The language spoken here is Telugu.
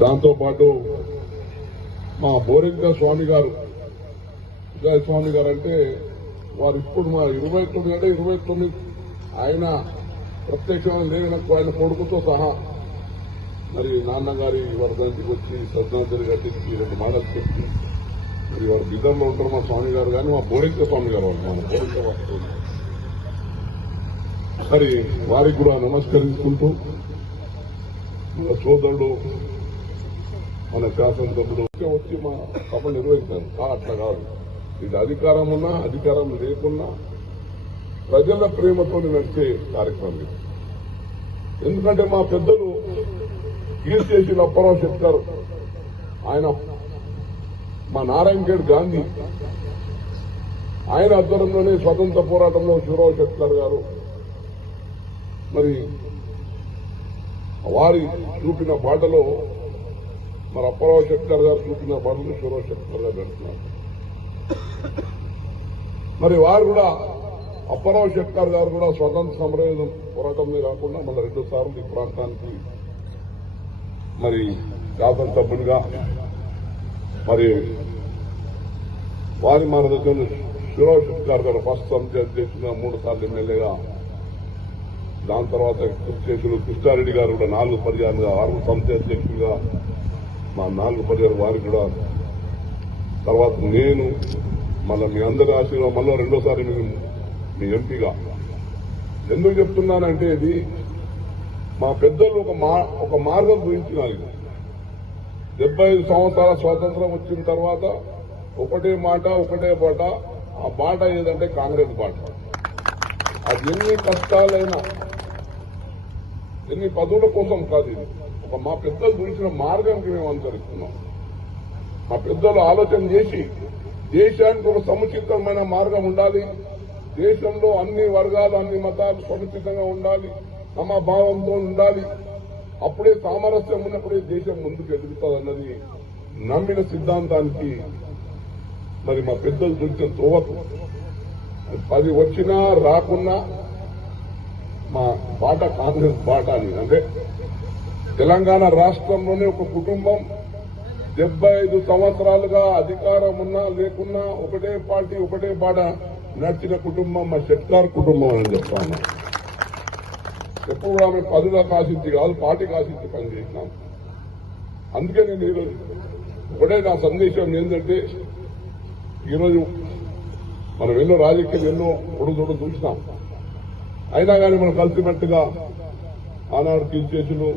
దాంతోపాటు మా బోరింక స్వామి గారు స్వామి గారు అంటే వారు ఇప్పుడు మా ఇరవై తొమ్మిది అంటే ఇరవై తొమ్మిది. ఆయన ప్రత్యక్షమైన లేనకు ఆయన కొడుకుతో సహా మరి నాన్నగారి వర్ధంతికి వచ్చి శ్రద్ధాంజలి ఘటించి రెండు మాటలు చెప్పి మరి వారు బిద్దర్లో ఉంటారు మా స్వామి గారు కానీ మా బోరింక స్వామి గారు వాళ్ళు మన బోరింక మరి వారికి కూడా నమస్కరించుకుంటూ మన సోదరుడు మన శాసనసభ్యులు వచ్చి మా సభ నిర్వహించారు అట్లా కాదు. ఇది అధికారం ఉన్నా అధికారం లేకున్నా ప్రజల ప్రేమతో నడిచే కార్యక్రమం ఇది. ఎందుకంటే మా పెద్దలు కీర్తిశేషి అప్పారావు చెప్తారు ఆయన మా నారాయణగఢ్ గాంధీ ఆయన ఆధ్వర్యంలోనే స్వతంత్ర పోరాటంలో శివరావు చెప్తారు గారు మరి వారి చూపిన బాటలో మరి అప్పారావు శెట్కర్ గారు చూపిన పనులు శివరావు శెట్కర్ గారు పెడుతున్నారు మరి వారు కూడా అప్పారావు శెట్కర్ గారు కూడా స్వతంత్ర సమర పోరాటమే కాకుండా మన రెండు సార్లు ఈ ప్రాంతానికి మరి శాసనసభ్యునిగా మరి వారి మార్గదర్శనం శివరావు శెట్కర్ గారు ఫస్ట్ సమితి అధ్యక్షుడిగా మూడు సార్లు ఎమ్మెల్యేగా. దాని తర్వాత కృష్ణేశులు కృష్ణారెడ్డి గారు కూడా నాలుగు పర్యాలుగా ఆరు సమితి అధ్యక్షులుగా మా నాలుగు పదిహేను వారికి కూడా తర్వాత నేను మళ్ళీ మీ అందరి ఆశీర్వాదం మళ్ళీ రెండోసారి మీ మీ ఎంపీగా. ఎందుకు చెప్తున్నానంటే ఇది మా పెద్దలు ఒక మా ఒక మార్గం గురించినారు ఇది. డెబ్బై ఐదు సంవత్సరాల స్వాతంత్రం వచ్చిన తర్వాత ఒకటే మాట ఒకటే బాట. ఆ బాట ఏదంటే కాంగ్రెస్ బాట. అది ఎన్ని కష్టాలైనా ఎన్ని పదవుల కోసం కాదు ఇది. మా పెద్దలు చూసిన మార్గానికి మేము అనుసరిస్తున్నాం. మా పెద్దలు ఆలోచన చేసి దేశానికి ఒక సముచితమైన మార్గం ఉండాలి. దేశంలో అన్ని వర్గాలు అన్ని మతాలు సముచితంగా ఉండాలి. సమభావంతో ఉండాలి. అప్పుడే సామరస్యం ఉన్నప్పుడే దేశం ముందుకు ఎదుగుతుందన్నది నమ్మిన సిద్ధాంతానికి మరి మా పెద్దలు చూసిన తోవకు పది వచ్చినా రాకున్నా మా బాట కాంగ్రెస్ బాట అని అంటే తెలంగాణ రాష్ట్రంలోనే ఒక కుటుంబం. డెబ్బై ఐదు సంవత్సరాలుగా అధికారం ఉన్నా లేకున్నా ఒకటే పార్టీ ఒకటే బాట నడిచిన కుటుంబం మా షెట్కార్ కుటుంబం అని చెప్తాను. ఎప్పుడు ఆమె మేము పదులకు ఆశించి కాదు పార్టీకి ఆశించి పనిచేసినాం అందుకే నేను ఈరోజు ఒకటే నా సందేశం ఏంటంటే ఈరోజు మనం ఎన్నో రాజకీయాలు ఎన్నో పొడుదొడు చూసినాం. అయినా కానీ మనం కలిసిమెట్టుగా ఆనాడు కీర్చేసులు